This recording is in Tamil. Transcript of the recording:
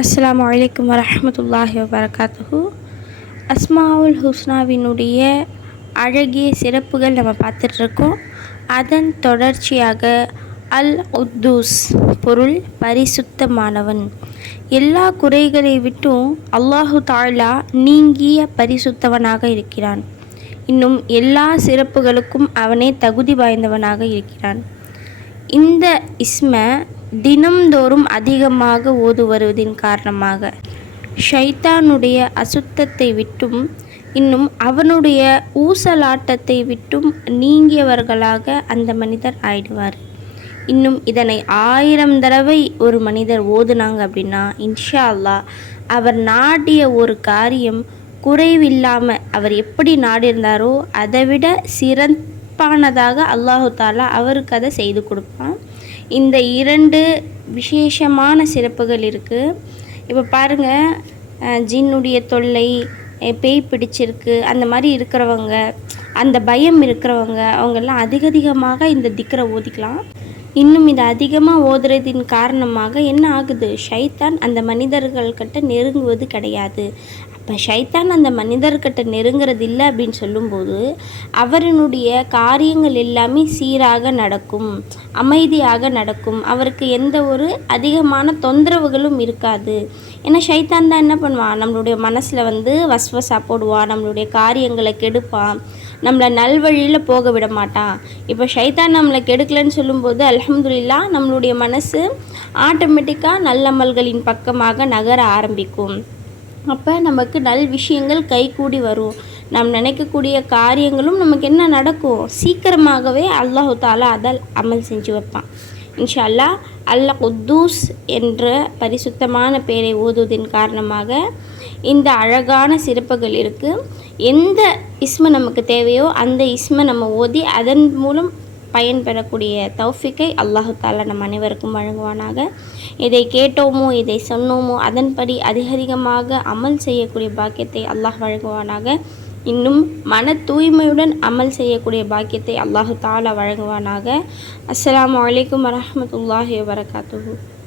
அஸ்லாம் வலைக்கம் வரமத்துல்லாஹி வபரகாத்துஹு அஸ்மாவுல் ஹுஸ்னாவினுடைய அழகிய சிறப்புகள் நம்ம பார்த்துட்ருக்கோம். அதன் தொடர்ச்சியாக அல் உத்தூஸ் பொருள் பரிசுத்தமானவன். எல்லா குறைகளை விட்டும் அல்லாஹு தாலா நீங்கிய பரிசுத்தவனாக இருக்கிறான். இன்னும் எல்லா சிறப்புகளுக்கும் அவனே தகுதி வாய்ந்தவனாக இருக்கிறான். இந்த இஸ்ம தினம்தோறும் அதிகமாக ஓது வருவதின் காரணமாக. ஷைத்தானுடைய அசுத்தத்தை விட்டும் இன்னும் அவனுடைய ஊசலாட்டத்தை விட்டும் நீங்கியவர்களாக அந்த மனிதர் ஆயிடுவார். இன்னும் இதனை ஆயிரம் தடவை ஒரு மனிதர் ஓதுனாங்க அப்படின்னா இன்ஷா அல்லாஹ் அவர் நாடிய ஒரு காரியம் குறைவில்லாமல் அவர் எப்படி நாடியிருந்தாரோ அதை விட சிறப்பானதாக அல்லாஹு தாலா அவருக்கு அதை செய்து கொடுப்பான். இந்த இரண்டு விசேஷமான சிறப்புகள் இருக்குது இப்போ பாருங்கள் ஜின்னுடைய தொல்லை பேய் பிடிச்சிருக்கு அந்த மாதிரி இருக்கிறவங்க அந்த பயம் இருக்கிறவங்க அவங்கெல்லாம் அதிக அதிகமாக இந்த திக்கரை ஓதிக்கலாம். இன்னும் இது அதிகமாக ஓதுறதின் காரணமாக என்ன ஆகுது? ஷைத்தான் அந்த மனிதர்கள்கிட்ட நெருங்குவது கிடையாது. இப்போ ஷைத்தான் அந்த மனிதர்கிட்ட நெருங்கிறது இல்லை அப்படின்னு சொல்லும்போது அவரினுடைய காரியங்கள் எல்லாமே சீராக நடக்கும் அமைதியாக நடக்கும். அவருக்கு எந்த ஒரு அதிகமான தொந்தரவுகளும் இருக்காது. ஏன்னா ஷைத்தான் தான் என்ன பண்ணுவான்? நம்மளுடைய மனசில் வந்து வஸ்வசா போடுவான் நம்மளுடைய காரியங்களை கெடுப்பான். நம்மளை நல்வழியில் போக விட மாட்டான். இப்போ ஷைத்தான் நம்மளை கெடுக்கலன்னு சொல்லும்போது அலமதுல்லா நம்மளுடைய மனசு ஆட்டோமேட்டிக்காக நல்லமல்களின் பக்கமாக நகர ஆரம்பிக்கும். அப்போ நமக்கு நல் விஷயங்கள் கைகூடி வரும். நாம் நினைக்கக்கூடிய காரியங்களும் நமக்கு என்ன நடக்கும்? சீக்கிரமாகவே அல்லாஹு தாலா அதால் அமல் செஞ்சு வைப்பான். இன்ஷா அல்லாஹ் அல்ல குத்தூஸ் என்ற பரிசுத்தமான பெயரை ஓதுவதின் காரணமாக இந்த அழகான சிறப்புகள் இருக்குது எந்த இஸ்ம நமக்கு தேவையோ அந்த இஸ்மை நம்ம ஓதி அதன் மூலம் பயன்பெறக்கூடிய தௌஃபிக்கை அல்லாஹு தாலா நம் அனைவருக்கும் வழங்குவானாக. இதை கேட்டோமோ இதை சொன்னோமோ அதன்படி அதிக அதிகமாக அமல் செய்யக்கூடிய பாக்கியத்தை அல்லாஹ் வழங்குவானாக. இன்னும் மன தூய்மையுடன் அமல் செய்யக்கூடிய பாக்கியத்தை அல்லாஹு தாலா வழங்குவானாக. அஸ்லாம் அலைக்கும் வரமத்துல்லாஹி வரகாத்து